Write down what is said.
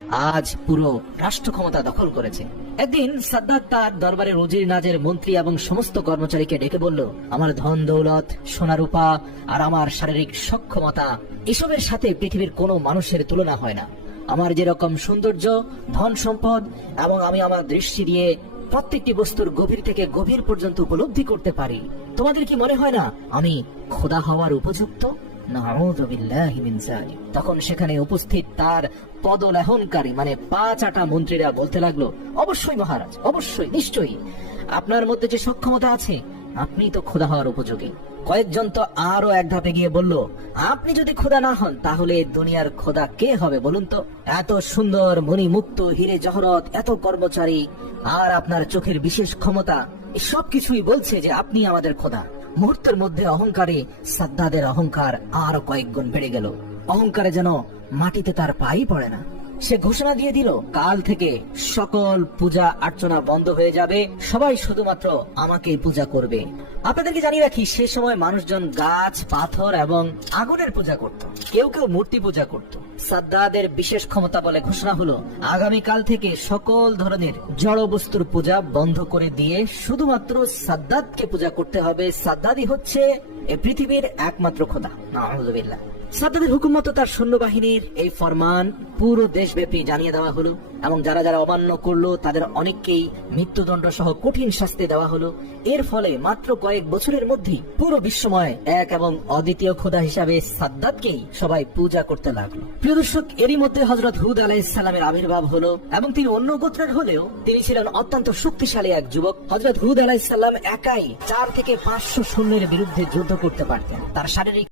আজ পুরো রাষ্ট্র ক্ষমতা দখল করেছে। একদিন সাদ্দাত তার দরবারের উজির নাজের মন্ত্রী এবং সমস্ত কর্মচারীকে ডেকে বলল, আমার ধন দৌলত, সোনারূপা আর আমার শারীরিক সক্ষমতা এসবের সাথে পৃথিবীর কোনো মানুষের তুলনা হয় না। আমার যেরকম সৌন্দর্য, ধন সম্পদ এবং আমি আমার দৃষ্টি দিয়ে প্রত্যেকটি বস্তুর গভীর থেকে গভীর পর্যন্ত উপলব্ধি করতে পারি, তোমাদের কি মনে হয় না আমি খোদা হওয়ার উপযুক্ত? নাউযুবিল্লাহি মিন যালিক। তখন সেখানে উপস্থিত তার পদলেহনকারী মানে পা চাটা মন্ত্রীরা বলতে লাগলো, অবশ্যই মহারাজ, অবশ্যই, নিশ্চয়ই আপনার মধ্যে যে সক্ষমতা আছে আপনি তো খোদা হওয়ার উপযোগী। কয়েকজন তো আরো এক ধাপে গিয়ে বলল, আপনি যদি খোদা না হন তাহলে দুনিয়ার খোদা কে হবে বলুন তো? এত সুন্দর মণিমুক্ত হিরে জহরত, এত কর্মচারী আর আপনার চোখের বিশেষ ক্ষমতা, সব কিছুই বলছে যে আপনি আমাদের খোদা। মুহূর্তের মধ্যে অহংকারে সাদ্দাদের অহংকার আরো কয়েক গুণ বেড়ে গেল। অহংকারে যেন মাটিতে তার পাই পড়ে না। সে ঘোষণা দিয়ে দিল, কাল থেকে সকল পূজা অর্চনা বন্ধ হয়ে যাবে, সবাই শুধুমাত্র আমাকে পূজা করবে। আপনাদেরকে জানিয়ে রাখি, সে সময় মানুষজন গাছ, পাথর এবং আগুনের পূজা করত, কেউ কেউ মূর্তি পূজা করত। সাদ্দাদের বিশেষ ক্ষমতা বলে ঘোষণা হলো, আগামীকাল থেকে সকল ধরনের জড় বস্তুর পূজা বন্ধ করে দিয়ে শুধুমাত্র সাদ্দাদকে পূজা করতে হবে। সাদ্দাদই হচ্ছে এই পৃথিবীর একমাত্র খোদা। নাউযুবিল্লাহ। সাদ্দাদের হুকুম মতো তার সৈন্যবাহিনীর এই ফরমান পুরো দেশব্যাপী জানিয়ে দেওয়া হলো এবং যারা যারা অমান্য করলো তাদের অনেককেই মৃত্যুদণ্ড সহ কঠিন শাস্তি দেওয়া হলো। এর ফলে মাত্র কয়েক বছরের মধ্যেই পুরো বিশ্বময় এক এবং অদ্বিতীয় খোদা হিসাবে সাদ্দাতকেই সবাই পূজা করতে লাগলো। প্রিয় দর্শক, এরই মধ্যে হযরত হুদ আলাইহিস সালামের আবির্ভাব হলো এবং তিনি অন্য গোত্রের হলেও তিনি ছিলেন অত্যন্ত শক্তিশালী এক যুবক। হযরত হুদ আলাইহিস সালাম একাই 4 থেকে 500 সৈন্যের বিরুদ্ধে যুদ্ধ করতে পারতেন। তার শারীরিক